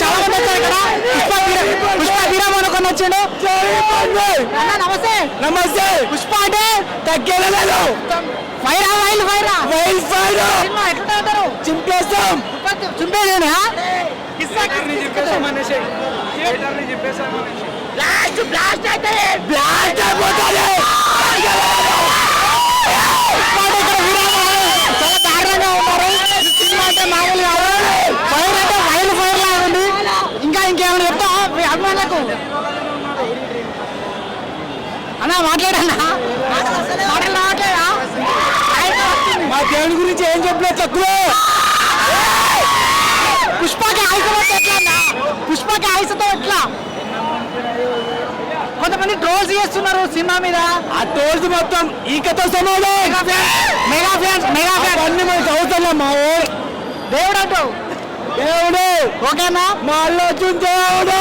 చాలా మంది వచ్చారు ఇక్కడ. పుష్ప హీరో అనుకుని వచ్చాడు. నమస్తే నమస్తే. పుష్ప అంటే తగ్గేలేదు. ఫైరా వైల్ ఫైరా వైల్ ఫైర్ ఎట్లుంటారు? చింపేస్తాం. చింపేదేనా? బ్లాస్ట్ బ్లాస్ట్ అయితే బ్లాస్ట్ అయిపోతుంది. చాలా దారుణంగా ఉన్నారు. సినిమా అంటే మామూలుగా ఫైర్ అంటే వైల్ ఫైర్ లాగా ఉంది. ఇంకా ఇంకేమైనా చెప్తా మీ అభిమానులకు? అన్నా మాట్లాడన్నా మాటలు రావట్లేదా? మా దేవుని గురించి ఏం చెప్పలేదు తక్కువ. పుష్పకి ఆయుసతో ఎట్లా అన్నా? పుష్పకి ఆయుసతో ఎట్లా? కొంతమంది ట్రోల్స్ చేస్తున్నారు సినిమా మీద. ఆ ట్రోల్స్ మొత్తం ఈకతో సమానం. మెగా ఫ్యాన్స్ అన్ని మనకి అవసరం. మా దేవుడు అంటావు. దేవుడు ఓకేనా? మా అల్లు అర్జున్ దేవుడు.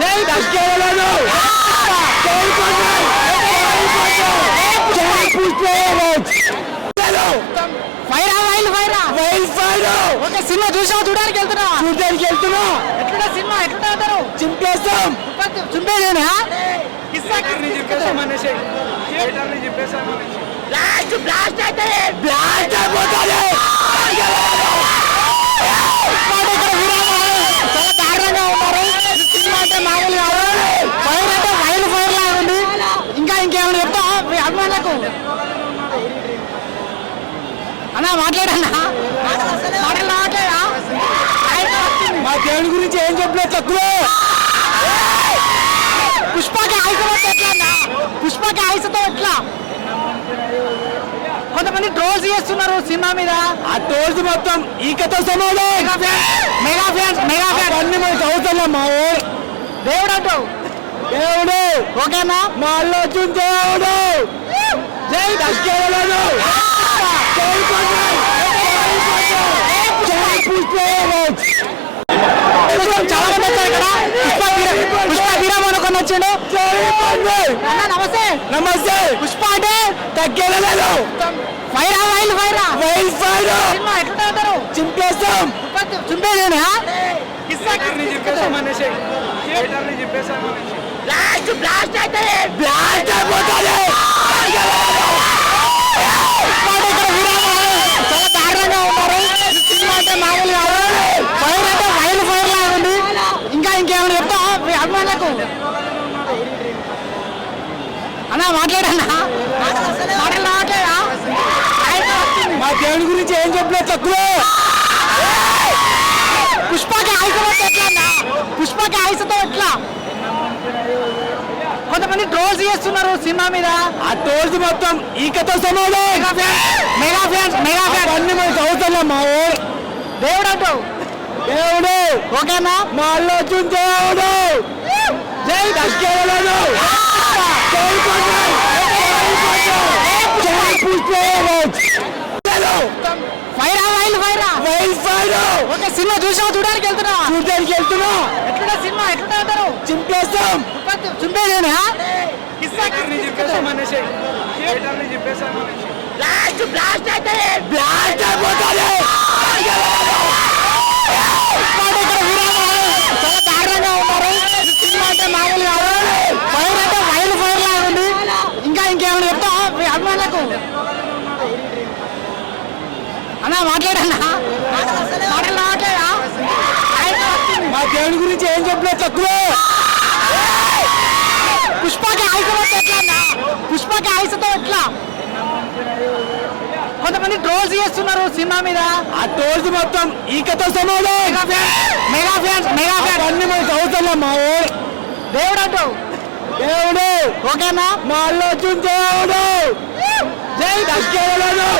జై దక్కేలేదు. ఫైరా వైల్ ఫైరా వైల్ ఫైర్. ఓకే సినిమా చూడడానికి వెళ్తున్నా. ఎట్లా సినిమా ఎట్లుంటారు? చింపేస్తాం. చింపేదేనా? బ్లాస్ట్ బ్లాస్ట్ అయితే బ్లాస్ట్ అయిపోతుంది. చాలా దారుణంగా ఉన్నారు. సినిమా అంటే మామూలుగా ఫైర్ అంటే వైల్ ఫైర్ లాగా ఉంది. ఇంకా ఇంకేమైనా చెప్తా మీ అభిమానులకు? అన్నా మాట్లాడన్నా మాటలు రావట్లేదా? మా దేవుని గురించి ఏం చెప్పలేదు తక్కువ. పుష్పకి ఆయుసతో ఎట్లా అన్నా? పుష్పకి ఆయుసతో ఎట్లా? కొంతమంది ట్రోల్స్ చేస్తున్నారు సినిమా మీద. ఆ ట్రోల్స్ మొత్తం ఈకతో సమానం. మెగా ఫ్యాన్స్ అన్ని మనకి అవసరం. మా దేవుడు అంటావు. దేవుడు ఓకేనా? మా అల్లు అర్జున్ దేవుడు. జై దక్కేలేదు. చాలా మంది వచ్చారు ఇక్కడ. పుష్ప హీరో అనుకుని వచ్చాడు. నమస్తే నమస్తే. పుష్ప అంటే తగ్గేలేదు. ఫైరా వైల్ ఫైరా వైల్ ఫైర్ ఎట్లుంటారు? చింపేస్తాం. చింపేదేనా? బ్లాస్ట్ బ్లాస్ట్ అయితే బ్లాస్ట్ అయిపోతుంది. చాలా దారుణంగా ఉన్నారు. సినిమా అంటే మామూలుగా ఫైర్ అంటే వైల్ ఫైర్ లాగా ఉంది. ఇంకా ఇంకేమైనా చెప్తా మీ అభిమానులకు? అన్నా మాట్లాడన్నా మాటలు రావట్లేదా? మా దేవుని గురించి ఏం చెప్పలేదు తక్కువ. పుష్పకి ఆయుసతో ఎట్లా అన్నా? పుష్పకి ఆయుసతో ఎట్లా? కొంతమంది ట్రోల్స్ చేస్తున్నారు సినిమా మీద. ఆ ట్రోల్స్ మొత్తం ఈకతో సమానం. మెగా ఫ్యాన్స్ అన్ని మనకి అవసరం. మా దేవుడు అంటావు. దేవుడు ఓకేనా? మా అల్లు అర్జున్ దేవుడు. జై దక్కేలేదు. ఫైరా వైల్ ఫైరా వైల్ ఫైర్. ఓకే సినిమా చూడడానికి వెళ్తున్నా. ఎట్లా సినిమా ఎట్లుంటారు? చింపేస్తాం. చింపేదేనా? బ్లాస్ట్ బ్లాస్ట్ అయితే బ్లాస్ట్ అయిపోతుంది. చాలా దారుణంగా ఉన్నారు. సినిమా అంటే మామూలుగా ఫైర్ అంటే వైల్ ఫైర్ లాగా ఉంది. ఇంకా ఇంకేమైనా చెప్తా మీ అభిమానులకు? అన్నా మాట్లాడన్నా మాటలు రావట్లేదా? మా దేవుని గురించి ఏం చెప్పలేదు తక్కువ. పుష్పకి ఆయుసతో ఎట్లా అన్నా? పుష్పకి ఆయుసతో ఎట్లా? కొంతమంది ట్రోల్స్ చేస్తున్నారు సినిమా మీద. ఆ ట్రోల్స్ మొత్తం ఈకతో సమానం. మెగా ఫ్యాన్స్ అన్ని మనకి అవసరం. మా దేవుడు అంటావు. దేవుడు ఓకేనా? మా అల్లు అర్జున్ దేవుడు. జై దక్కేలేదు.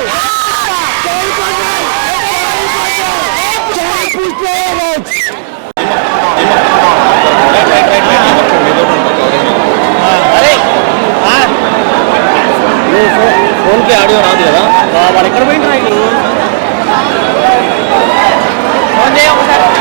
ఫోన్ కి ఆడియో రాదు కదా. వాడు ఎక్కడ పోయింటారు? ఫోన్ చేయ ఒకసారి.